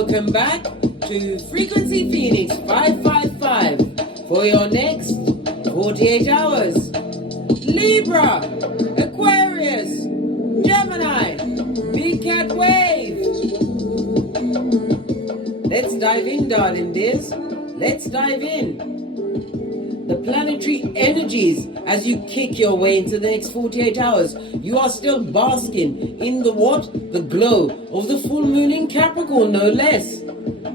welcome back to Frequency Phoenix 555 for your next 48 hours. Libra, Aquarius, Gemini, Big Cat Wave. Let's dive in, darling dears. Let's dive in. The planetary energies as you kick your way into the next 48 hours. You are still basking in the what? The glow of the full moon in Capricorn, no less.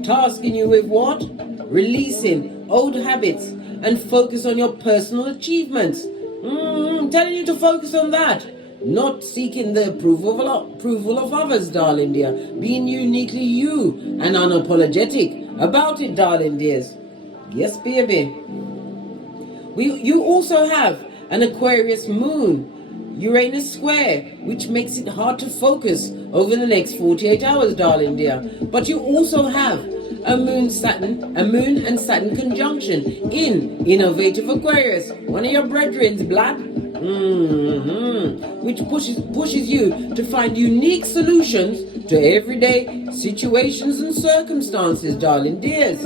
Tasking you with what? Releasing old habits and focus on your personal achievements. Telling you to focus on that. Not seeking the approval of others, darling dear. Being uniquely you and unapologetic about it, darling dears. Yes, baby. You also have an Aquarius moon, Uranus square, which makes it hard to focus over the next 48 hours, darling dear. But you also have a moon and Saturn conjunction in innovative Aquarius, one of your brethren's blood, which pushes you to find unique solutions to everyday situations and circumstances, darling dears.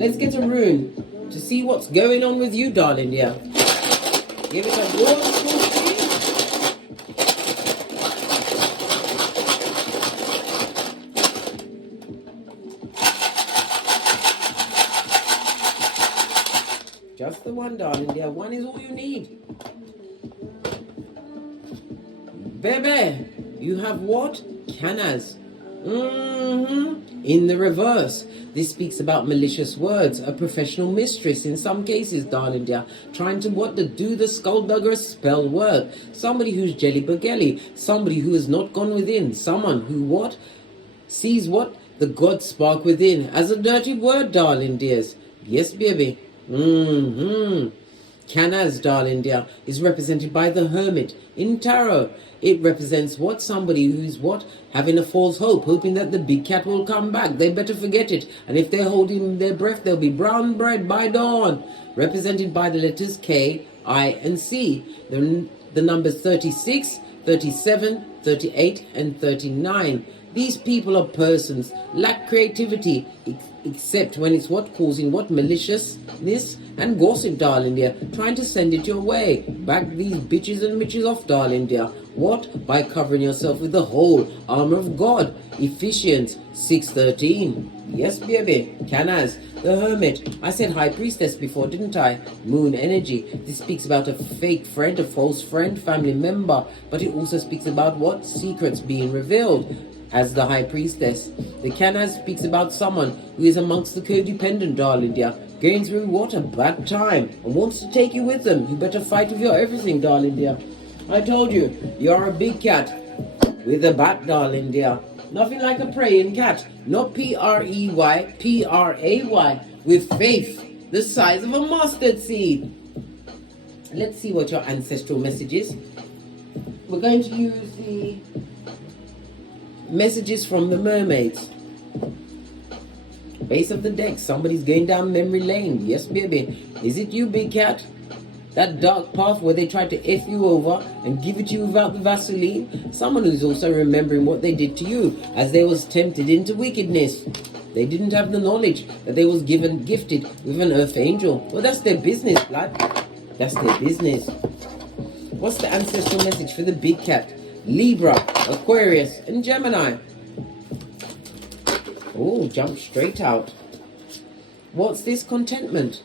Let's get a rune to see what's going on with you, darling dear. Give it a broad push. Just the one, darling dear. One is all you need. Baby, you have what? Canas. In the reverse. This speaks about malicious words, a professional mistress in some cases, darling dear, trying to do the skulldugger spell work. Somebody who's jelly-bagelly, somebody who has not gone within, someone who sees the God spark within as a dirty word, darling dears. Yes, baby. Canas, darling dear, is represented by the Hermit in Tarot. It represents somebody who's having a false hope, hoping that the big cat will come back. They better forget it. And if they're holding their breath, they'll be brown bread by dawn. Represented by the letters K, I, and C. The numbers 36, 37, 38, and 39. These people or persons lack creativity, except when it's causing maliciousness and gossip, darling dear, trying to send it your way. Back these bitches and mitches off, darling dear. By covering yourself with the whole armor of God. Ephesians 6:13. Yes, baby. Canas, the Hermit. I said High Priestess before, didn't I? Moon energy. This speaks about a fake friend, a false friend, family member. But it also speaks about secrets being revealed. As the High Priestess. The Canas speaks about someone who is amongst the codependent, darling dear, going through a bad time and wants to take you with them. You better fight with your everything, darling dear. I told you, you're a big cat with a bat, darling dear. Nothing like a praying cat. Not P-R-E-Y, P-R-A-Y, with faith the size of a mustard seed. Let's see what your ancestral message is. We're going to use the messages from the mermaids. Base of the deck. Somebody's going down memory lane. Yes, baby. Is it you, big cat? That dark path where they tried to F you over and give it to you without the Vaseline? Someone who's also remembering what they did to you as they was tempted into wickedness. They didn't have the knowledge that they was gifted with an earth angel. Well, that's their business, blood. That's their business. What's the ancestral message for the big cat? Libra, Aquarius, and Gemini. Oh, jump straight out. What's this? Contentment.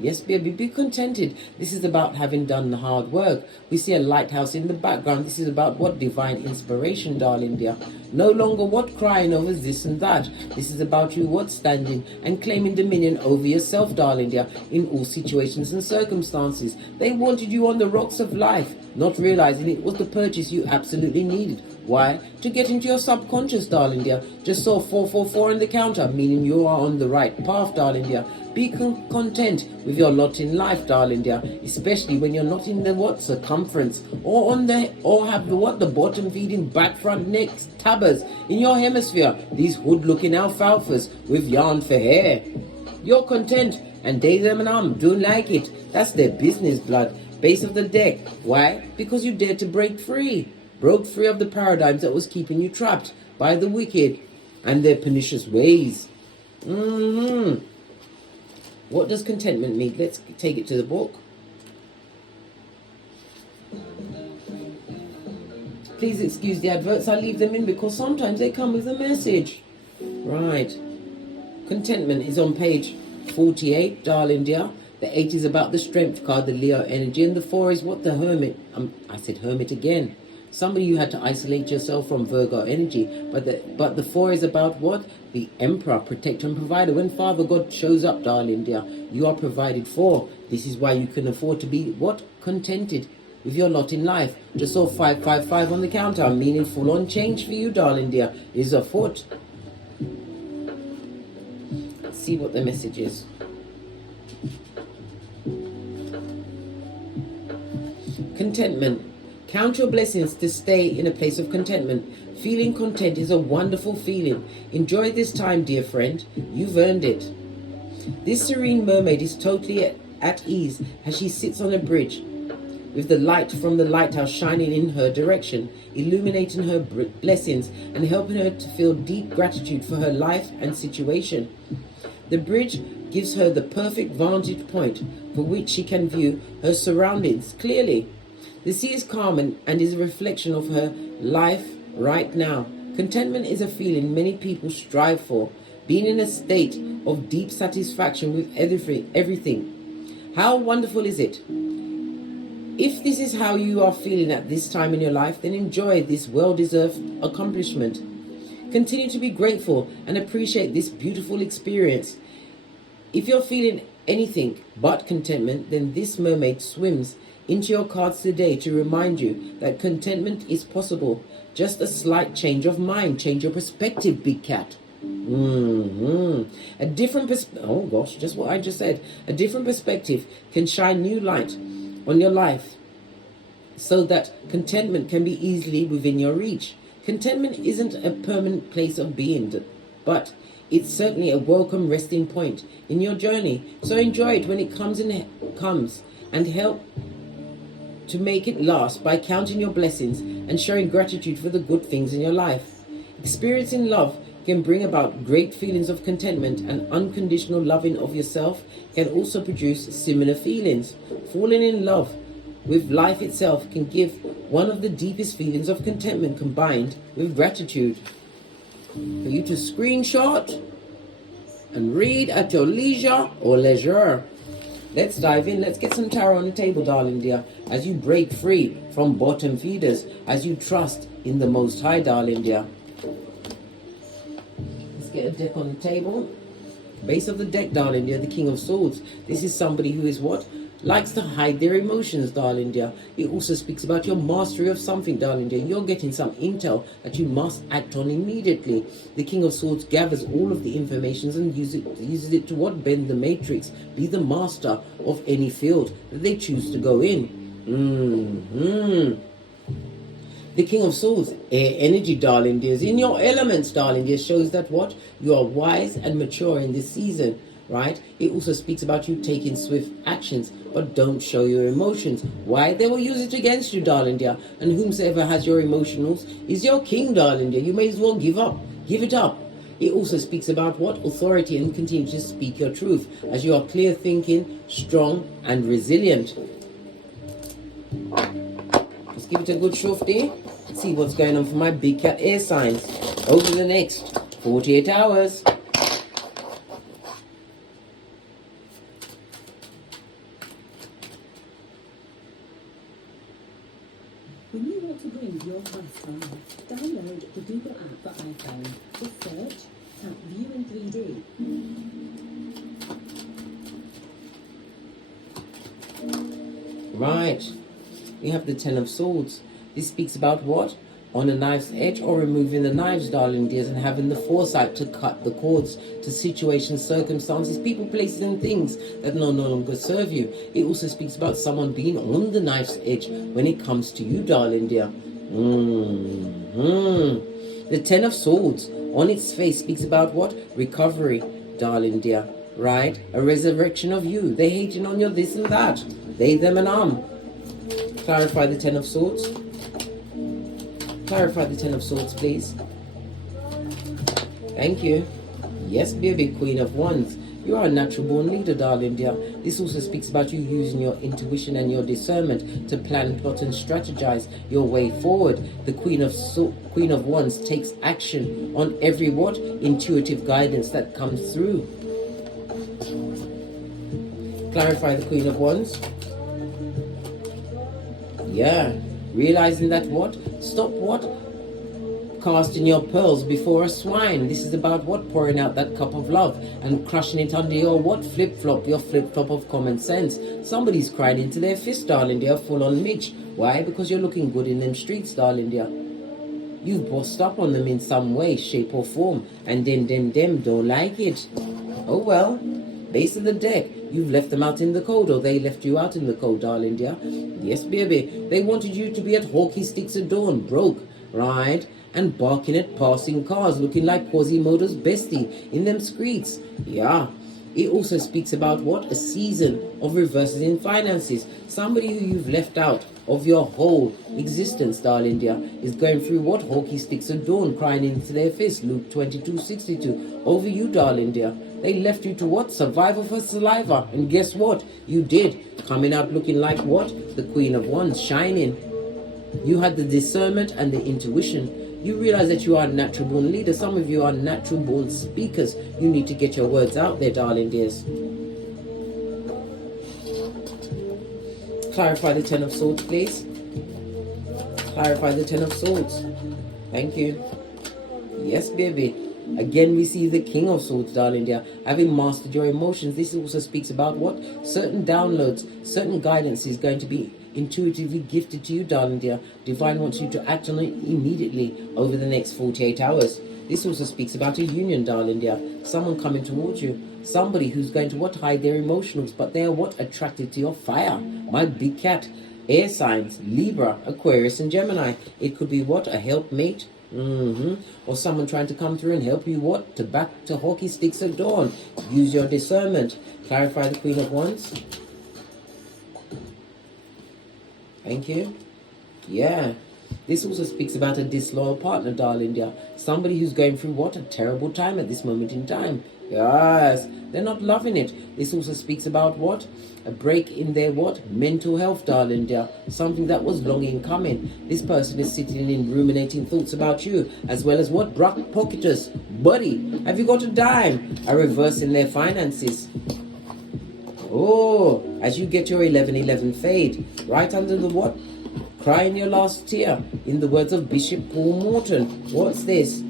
Yes, baby, be contented. This is about having done the hard work. We see a lighthouse in the background. This is about divine inspiration, darling dear. No longer crying over this and that. This is about you standing and claiming dominion over yourself, darling dear, in all situations and circumstances. They wanted you on the rocks of life, not realizing it was the purchase you absolutely needed. Why? To get into your subconscious, darling dear. Just saw 444 on the counter, meaning you are on the right path, darling dear. Be content with your lot in life, darling dear, especially when you're not in the circumference or have the bottom feeding back, front, neck tabbers in your hemisphere. These hood-looking alfalfas with yarn for hair. You're content, and they, them, and don't like it. That's their business, blood. Base of the deck. Why? Because you dared to break free. Broke free of the paradigms that was keeping you trapped. by the wicked and their pernicious ways. What does contentment mean? Let's take it to the book. Please excuse the adverts, I leave them in because sometimes they come with a message. Right. Contentment is on page 48, darling dear. The 8 is about the strength card, the Leo energy, and the 4 is what the hermit, I said hermit again. Somebody you had to isolate yourself from, Virgo energy, but the 4 is about what? The Emperor, protector and provider. When Father God shows up, darling dear, you are provided for. This is why you can afford to be what? Contented with your lot in life. Just saw 555 on the counter, meaning full on change for you, darling dear, is afoot. Let's see what the message is. Contentment. Count your blessings to stay in a place of contentment. Feeling content is a wonderful feeling. Enjoy this time, dear friend. You've earned it. This serene mermaid is totally at ease as she sits on a bridge with the light from the lighthouse shining in her direction, illuminating her blessings and helping her to feel deep gratitude for her life and situation. The bridge gives her the perfect vantage point for which she can view her surroundings clearly. The sea is calm and is a reflection of her life right now. Contentment is a feeling many people strive for, being in a state of deep satisfaction with everything. How wonderful is it? If this is how you are feeling at this time in your life, then enjoy this well-deserved accomplishment. Continue to be grateful and appreciate this beautiful experience. If you're feeling anything but contentment, then this mermaid swims into your cards today to remind you that contentment is possible. Just a slight change of mind, change your perspective, big cat. A different oh gosh, just what I just said. A different perspective can shine new light on your life so that contentment can be easily within your reach. Contentment isn't a permanent place of being, but it's certainly a welcome resting point in your journey. So enjoy it when it comes and help to make it last by counting your blessings and showing gratitude for the good things in your life. Experiencing love can bring about great feelings of contentment, and unconditional loving of yourself can also produce similar feelings. Falling in love with life itself can give one of the deepest feelings of contentment combined with gratitude. For you to screenshot and read at your leisure or leisure. Let's dive in. Let's get some tarot on the table, darling dear, as you break free from bottom feeders, as you trust in the Most High, darling dear. Let's get a deck on the table. Base of the deck, darling dear, the King of Swords. This is somebody who is what? Likes to hide their emotions, darling dear. It also speaks about your mastery of something, darling dear. You're getting some intel that you must act on immediately. The King of Swords gathers all of the information and uses it to what? Bend the matrix. Be the master of any field that they choose to go in. The King of Swords, air energy, darling dears. In your elements, darling dears, shows that what? You are wise and mature in this season. Right? It also speaks about you taking swift actions, but don't show your emotions. Why? They will use it against you, darling dear. And whomsoever has your emotionals is your king, darling dear. You may as well give it up. It also speaks about what? Authority, and continue to speak your truth as you are clear thinking, strong and resilient. Let's give it a good shofty. Let's see what's going on for my big cat air signs over the next 48 hours. When you want to bring your quest to life, download the Google app for iPhone. Just search, tap View in 3D. Right. We have the Ten of Swords. This speaks about what? On a knife's edge, or removing the knives, darling dears, and having the foresight to cut the cords to situations, circumstances, people, places and things that no longer serve you. It also speaks about someone being on the knife's edge when it comes to you, darling dear. The Ten of Swords on its face speaks about what? Recovery, darling dear. Right? A resurrection of you. They hating on your this and that. They, them and Clarify the Ten of Swords. Clarify the Ten of Swords, please. Thank you. Yes, baby, Queen of Wands. You are a natural born leader, darling dear. This also speaks about you using your intuition and your discernment to plan, plot, and strategize your way forward. The Queen of Wands takes action on every what? Intuitive guidance that comes through. Clarify the Queen of Wands. Yeah. Realizing that what? Stop what? Casting your pearls before a swine. This is about what? Pouring out that cup of love and crushing it under your what? Flip-flop, your flip-flop of common sense. Somebody's crying into their fist, darling dear, full on Mitch. Why? Because you're looking good in them streets, darling dear. You've bossed up on them in some way, shape or form, and them don't like it. Oh well, base of the deck. You've left them out in the cold, or they left you out in the cold, darling dear. Yes, baby. They wanted you to be at Hawkey Sticks at dawn, broke, right? And barking at passing cars, looking like Quasimodo's bestie in them streets. Yeah. It also speaks about what? A season of reverses in finances. Somebody who you've left out of your whole existence, darling dear, is going through what? Hawkey Sticks at dawn, crying into their fist. Luke 22:62. Over you, darling dear. They left you to what? Survival for saliva. And guess what? You did. Coming out looking like what? The Queen of Wands, shining. You had the discernment and the intuition. You realize that you are a natural born leader. Some of you are natural born speakers. You need to get your words out there, darling dears. Clarify the Ten of Swords, please. Clarify the Ten of Swords. Thank you. Yes, baby. Again, we see the King of Swords, darling dear. Having mastered your emotions. This also speaks about what? Certain downloads, certain guidance is going to be intuitively gifted to you, darling dear. Divine wants you to act on it immediately over the next 48 hours. This also speaks about a union, darling dear. Someone coming towards you. Somebody who's going to what? Hide their emotionals, but they are what? Attracted to your fire. My big cat. Air signs, Libra, Aquarius, and Gemini. It could be what? A helpmate. Or someone trying to come through and help you what? To back to Hawkey Sticks at dawn. Use your discernment. Clarify the Queen of Wands. Thank you. Yeah. This also speaks about a disloyal partner, darling dear. Somebody who's going through what? A terrible time at this moment in time. Yes. They're not loving it. This also speaks about what? A break in their what? Mental health, darling dear. Something that was long in coming. This person is sitting in ruminating thoughts about you, as well as what? Pocketers. Buddy, have you got a dime? A reverse in their finances. Oh, as you get your 11-11 fade, right under the what? Crying your last tear, in the words of Bishop Paul Morton. What's this?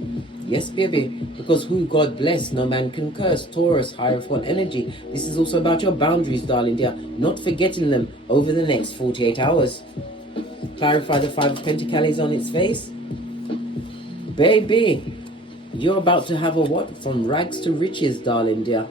Yes, baby, because who God bless, no man can curse. Taurus, Hierophant energy. This is also about your boundaries, darling dear, not forgetting them over the next 48 hours. Clarify the Five of Pentacles on its face. Baby, you're about to have a what? From rags to riches, darling dear.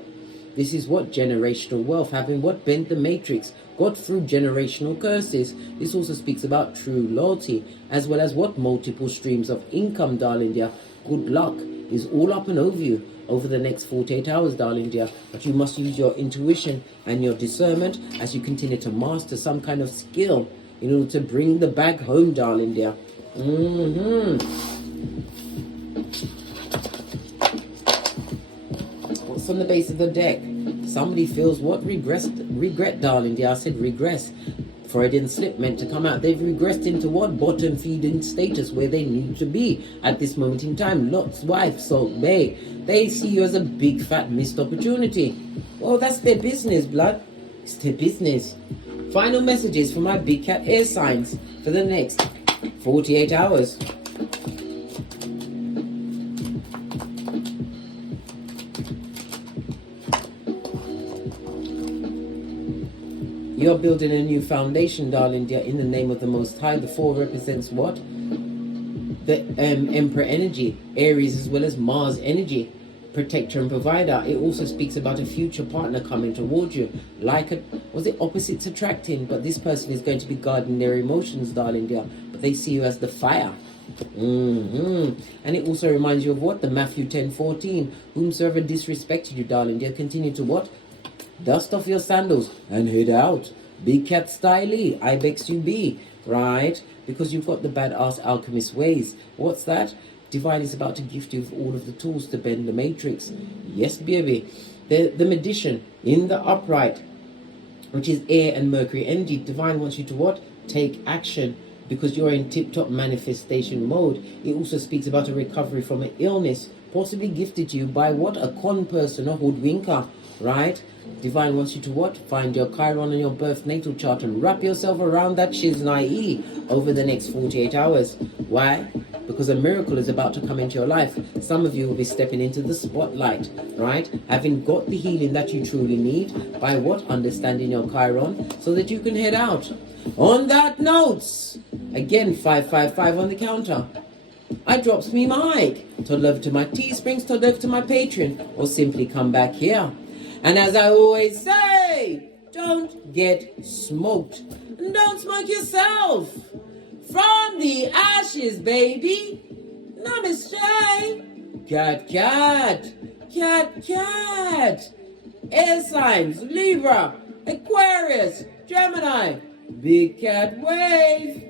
This is what? Generational wealth, having what? Bent the matrix, got through generational curses. This also speaks about true loyalty, as well as what? Multiple streams of income, darling dear. Good luck is all up and over you over the next 48 hours, darling dear. But you must use your intuition and your discernment as you continue to master some kind of skill in order to bring the bag home, darling dear. What's on the base of the deck? Somebody feels what? Regret, darling dear. I said regress. Freudian slip meant to come out. They've regressed into what? Bottom feeding status, where they need to be at this moment in time. Lot's wife, Salt Bay. They see you as a big fat missed opportunity. Well, that's their business, blood. It's their business. Final messages for my big cat air signs for the next 48 hours. You're building a new foundation, darling dear, in the name of the Most High. The 4 represents what? The Emperor energy, Aries as well as Mars energy, protector and provider. It also speaks about a future partner coming towards you. Like opposites attracting? But this person is going to be guarding their emotions, darling dear. But they see you as the fire. And it also reminds you of what? The Matthew 10:14. Whomsoever disrespected you, darling dear, continue to what? Dust off your sandals and head out. Big cat styley, Ibex you be, right? Because you've got the badass alchemist ways. What's that? Divine is about to gift you with all of the tools to bend the matrix. Yes, baby. The magician in the upright, which is air and Mercury energy. Divine wants you to what? Take action, because you're in tip-top manifestation mode. It also speaks about a recovery from an illness, possibly gifted to you by what? A con person, a hoodwinker, right? Divine wants you to what? Find your Chiron and your birth natal chart and wrap yourself around that shiznai over the next 48 hours. Why? Because a miracle is about to come into your life. Some of you will be stepping into the spotlight, right? Having got the healing that you truly need by what? Understanding your Chiron, so that you can head out. On that note, again, 555 on the counter. I drops me mic. Toddle over to my Teesprings, toddle over to my Patreon, or simply come back here. And as I always say, don't get smoked. And don't smoke yourself. From the ashes, baby. Namaste. Cat, cat. Cat, cat. Air signs, Libra, Aquarius, Gemini. Big cat wave.